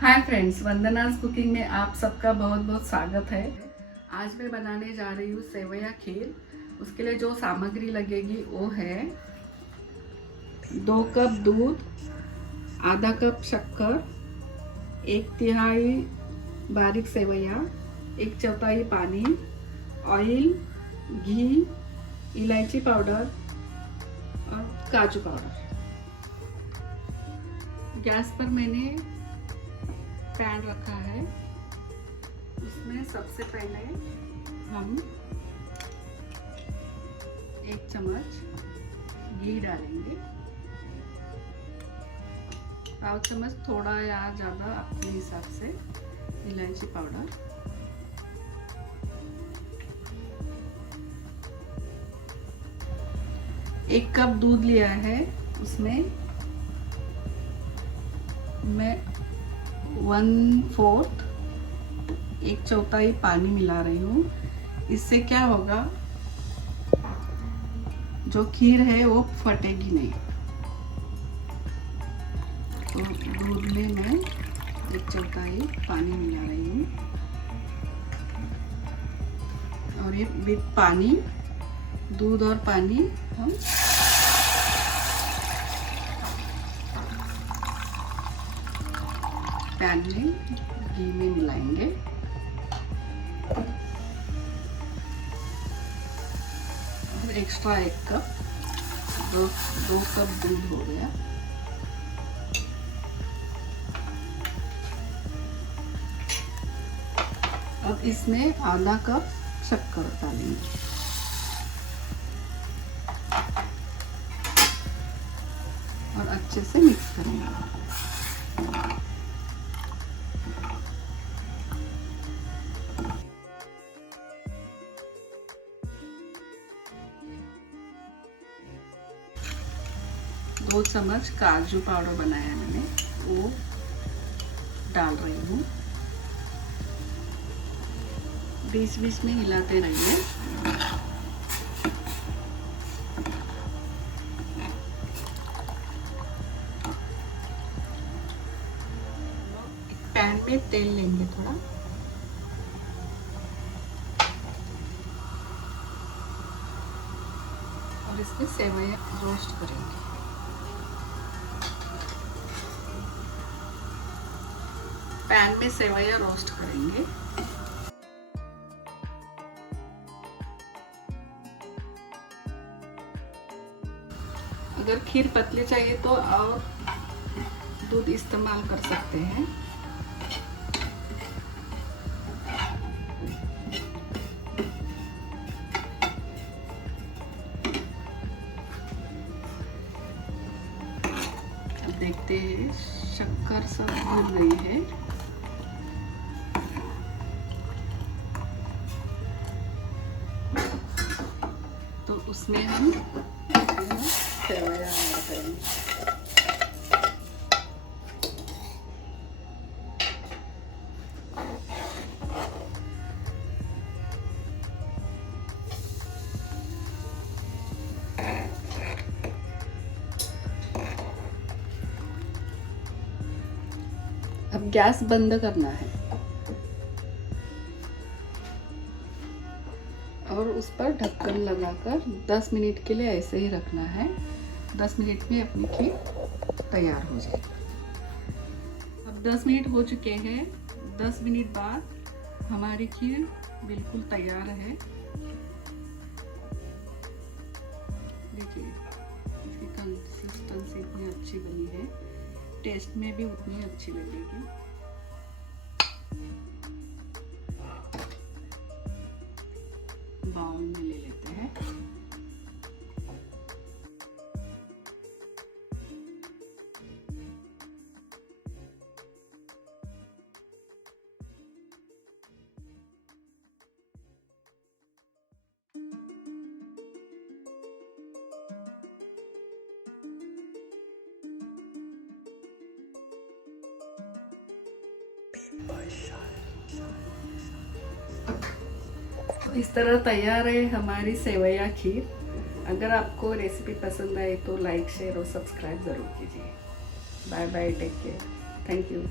Hi friends, वंदनास cooking में आप सबका बहुत बहुत स्वागत है। आज मैं बनाने जा रही हूँ सेवया खीर। उसके लिए जो सामग्री लगेगी वो है 2 कप दूध, आधा कप शक्कर, 1/3 बारीक सेवया, 1/4 पानी, ऑयल, घी, इलायची पाउडर और काजू पाउडर। गैस पर मैंने पैन रखा है। उसमें सबसे पहले हम 1 चम्मच घी डालेंगे, पाव चम्मच थोड़ा या ज़्यादा अपने हिसाब से इलायची पाउडर, एक कप दूध लिया है। उसमें मैं 1/4 1/4 पानी मिला रही हूँ। इससे क्या होगा, जो खीर है वो फटेगी नहीं। तो दूध में मैं 1/4 पानी मिला रही हूँ और ये विथ पानी, दूध और पानी हम पैन में घी में मिलाएंगे। और एक्स्ट्रा 1 कप, 2 कप दूध हो गया। अब इसमें आधा कप शक्कर डालेंगे और अच्छे से मिक्स करेंगे। दो चम्मच काजू पाउडर बनाया मैंने, वो डाल रही हूँ। बीच बीच में हिलाते रहिए। पैन में तेल लेंगे थोड़ा, और इसमें सेवइयां रोस्ट करेंगे। पैन में सेवइयां रोस्ट करेंगे। अगर खीर पतली चाहिए तो और दूध इस्तेमाल कर सकते हैं। अब देखते हैं, शक्कर सब घुल गई है। तो उसमें हम सेवइयां ऐड करेंगे। अब गैस बंद करना है और उस पर ढक्कन लगाकर 10 मिनट के लिए ऐसे ही रखना है। 10 मिनट में अपनी खीर तैयार हो जाएगी। अब 10 मिनट हो चुके हैं। 10 मिनट बाद हमारी खीर बिल्कुल तैयार है। देखिए, इसकी कंसिस्टेंसी इतनी अच्छी बनी है, टेस्ट में भी उतनी अच्छी लगेगी। बाउल में ले लेते हैं। इस तरह तैयार है हमारी सेवइयां खीर। अगर आपको रेसिपी पसंद आए तो लाइक, शेयर और सब्सक्राइब ज़रूर कीजिए। Bye bye, take care, thank you.